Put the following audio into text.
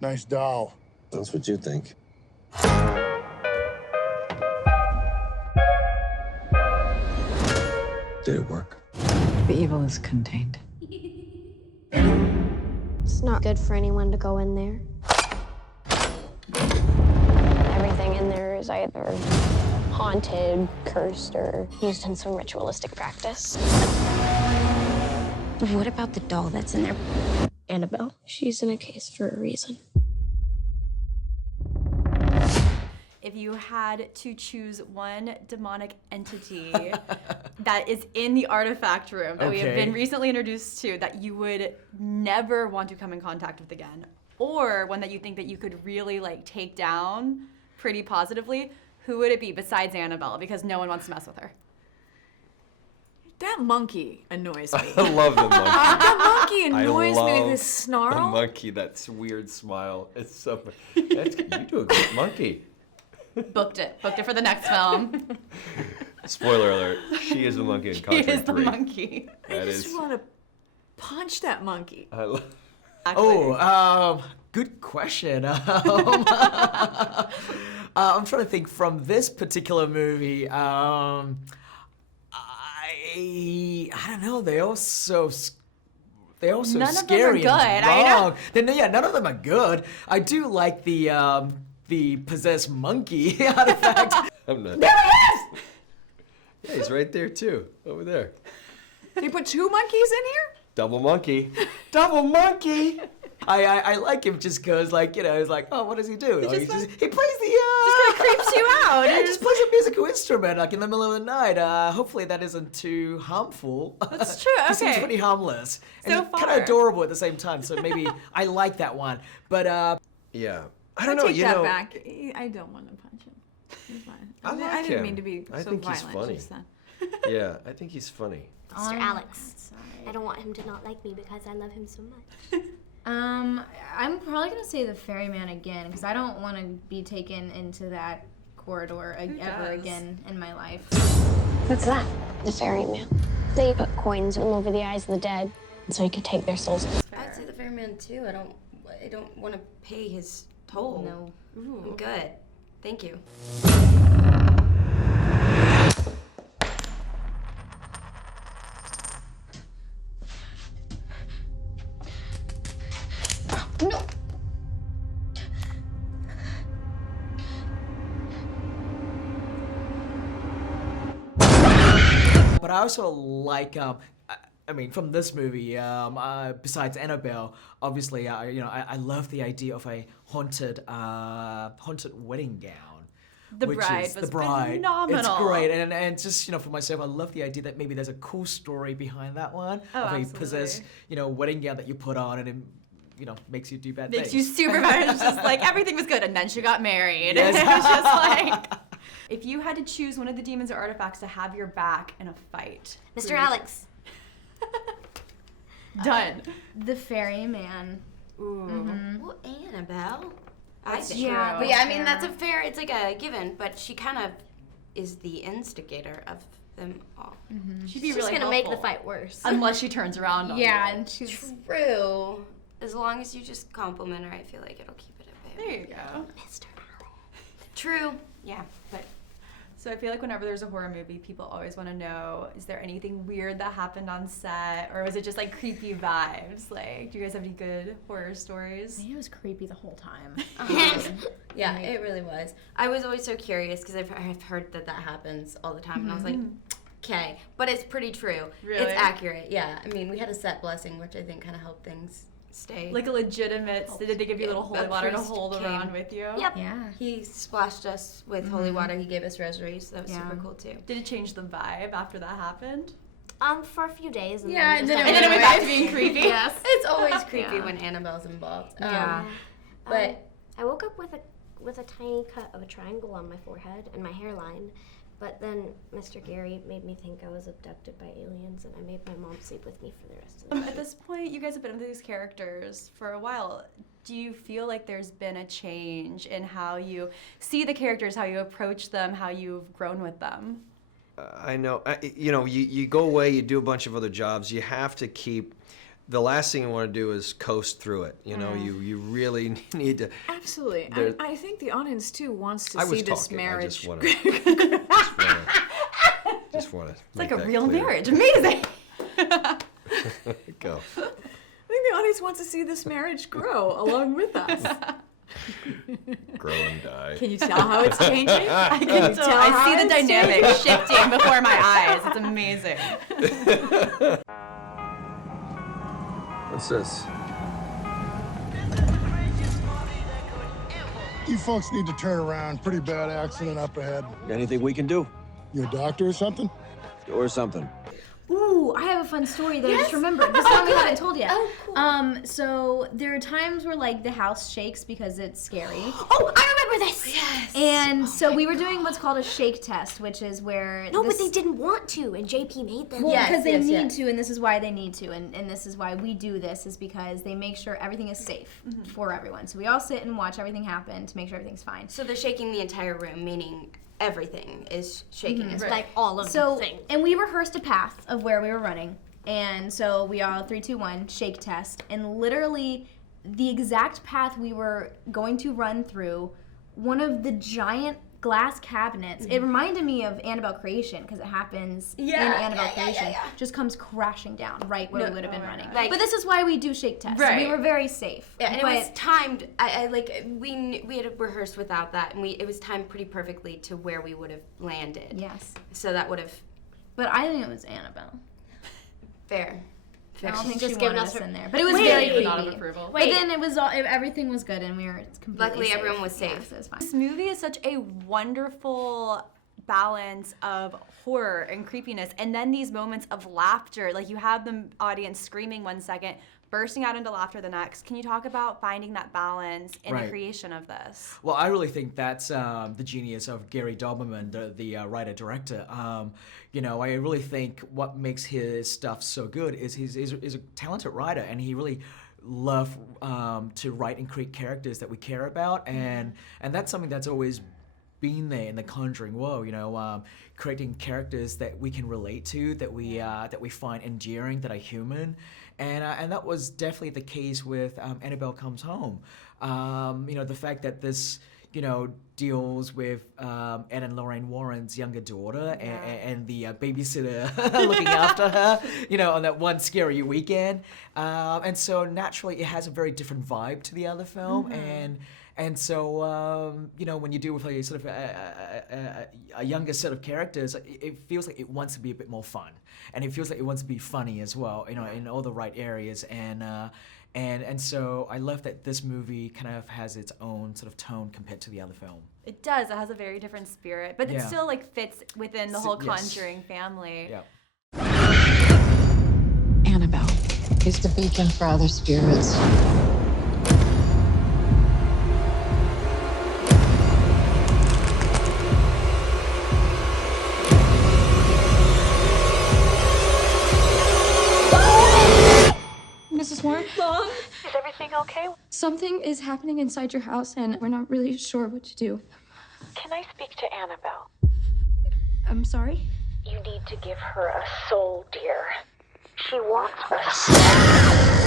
Nice doll. That's what you think. Did it work? The evil is contained. It's not good for anyone to go in there. Everything in there is either haunted, cursed, or used in some ritualistic practice. What about the doll that's in there? Annabelle, she's in a case for a reason. If you had to choose one demonic entity that is in the artifact room that we have been recently introduced to that you would never want to come in contact with again, or one that you think that you could really like take down pretty positively, who would it be besides Annabelle? Because no one wants to mess with her. That monkey annoys me. I love the monkey. That monkey annoys me with his snarl. The monkey, that weird smile. It's so. You do a great monkey. Booked it for the next film. Spoiler alert: she is the monkey in She Conjuring is the 3. monkey. I just want to punch that monkey. Good question. I'm trying to think from this particular movie. I don't know. They're all so scary None of them are and good, wrong. I know. None of them are good. I do like the possessed monkey artifact. I'm not. There he is! Yeah, he's right there too, over there. They put two monkeys in here? Double monkey. Double monkey. I like him just because, like, you know, it's like, oh, what does he do? He plays the Just kind of creeps you out. Yeah, he just plays a musical instrument, like in the middle of the night. Hopefully that isn't too harmful. That's true. He seems Okay. pretty harmless So and kind far. of adorable at the same time. So maybe I like that one. But Yeah. I don't know. Take You that know. back. I don't want to punch him. He's fine. I like I didn't him. mean to be I so think he's violent funny. just then. Yeah, I think he's funny. Mr. Alex, I don't want him to not like me because I love him so much. I'm probably gonna say the ferryman again because I don't want to be taken into that corridor ever again in my life. What's that? The ferryman. They put coins over the eyes of the dead so he could take their souls. I'd say the ferryman too. I don't want to pay his toll. No. Ooh. I'm good. Thank you. No! But I also like, I mean, from this movie, besides Annabelle, obviously, I love the idea of a haunted wedding gown. The bride was phenomenal. It's great, and just for myself, I love the idea that maybe there's a cool story behind that one of a absolutely. possessed, wedding gown that you put on and it, makes you do bad things. Makes you super bad. It's just like everything was good, and then she got married. Yes. It was just like, if you had to choose one of the demons or artifacts to have your back in a fight, Mr. Alex. Done. The ferryman. Ooh. Well, Annabelle. That's I true. But yeah, I mean that's it's like a given, but she kind of is the instigator of them all. She'd be She's really gonna make the helpful. fight worse. Unless she turns around on Yeah, you. and she's True. As long as you just compliment her, I feel like it'll keep it at bay. There you go. Mr. Alex. True. Yeah, but so I feel like whenever there's a horror movie, people always want to know, is there anything weird that happened on set, or was it just like creepy vibes? Like, do you guys have any good horror stories? it was creepy the whole time. Yeah, it really was. I was always so curious because I've heard that happens all the time, and I was like, okay, but it's pretty true. Really? It's accurate. Yeah, I mean, we had a set blessing, which I think kind of helped things stay. Like a legitimate, did they give you a little holy a water to priest hold came. around with you? Yep. Yeah. He splashed us with holy water. He gave us rosaries, so that was super cool too. Did it change the vibe after that happened? For a few days. And Yeah, then and then And then it went back to being creepy? Yes. It's always creepy when Annabelle's involved. Yeah. But I woke up with a tiny cut of a triangle on my forehead and my hairline. But then Mr. Gary made me think I was abducted by aliens, and I made my mom sleep with me for the rest of the night. At this point, you guys have been with these characters for a while. Do you feel like there's been a change in how you see the characters, how you approach them, how you've grown with them? I know. You go away, you do a bunch of other jobs. You have to keep the last thing you want to do is coast through it. You know, you really need to. Absolutely. I think the audience too wants to I was see this talking. marriage. I just want to. It's like a real marriage. Amazing. Go. I think the audience wants to see this marriage grow along with us. Grow and die. Can you tell how it's changing? I can tell. I see the dynamic shifting before my eyes. It's amazing. What's this? You folks need to turn around. Pretty bad accident up ahead. Anything we can do? You a doctor or something? Or something. Ooh, I have a fun story that I just remembered. This one we haven't told yet. Oh, cool. So there are times where like the house shakes because it's scary. Oh, I remember this. Yes. And so we were doing what's called a shake test, which is where but they didn't want to, and JP made them. Well, because they need to, and this is why they need to, and this is why we do this, is because they make sure everything is safe for everyone. So we all sit and watch everything happen to make sure everything's fine. So they're shaking the entire room, meaning everything is shaking. It's like all of the things. And we rehearsed a path of where we were running. And so we all 3, 2, 1 shake test, and literally the exact path we were going to run through, one of the giant glass cabinets. It reminded me of Annabelle Creation because it happens in Annabelle Creation. Just comes crashing down right where we would have been running. Like, but this is why we do shake tests. Right. We were very safe. Yeah, and it was timed. We had rehearsed without that, and it was timed pretty perfectly to where we would have landed. Yes. So that would have. But I think it was Annabelle. Fair. I don't think just she giving wanted us us her- in there. But it was very creepy. Nod of approval. But then it was all, everything was good and we were completely Luckily, safe. everyone was safe. Yeah, so it was fine. This movie is such a wonderful balance of horror and creepiness, and then these moments of laughter. Like, you have the audience screaming one second, bursting out into laughter the next. Can you talk about finding that balance in the creation of this? Well, I really think that's the genius of Gary Doberman, the writer-director. You know, I really think what makes his stuff so good is he's a talented writer, and he really loved to write and create characters that we care about, and that's something that's always been there in the Conjuring world. You know, creating characters that we can relate to, that we find endearing, that are human. And that was definitely the case with Annabelle Comes Home. You know, the fact that this, you know, deals with Ed and Lorraine Warren's younger daughter and the babysitter looking after her, you know, on that one scary weekend. And so naturally it has a very different vibe to the other film. And so, you know, when you deal with a sort of a younger set of characters, it feels like it wants to be a bit more fun. And it feels like it wants to be funny as well, you know, in all the right areas. And so I love that this movie kind of has its own sort of tone compared to the other film. It does. It has a very different spirit, but it still like fits within the whole Conjuring family. Yeah. Annabelle is the beacon for other spirits. Mrs. Warren? Mom? Is everything okay? Something is happening inside your house, and we're not really sure what to do. Can I speak to Annabelle? I'm sorry? You need to give her a soul, dear. She wants a soul.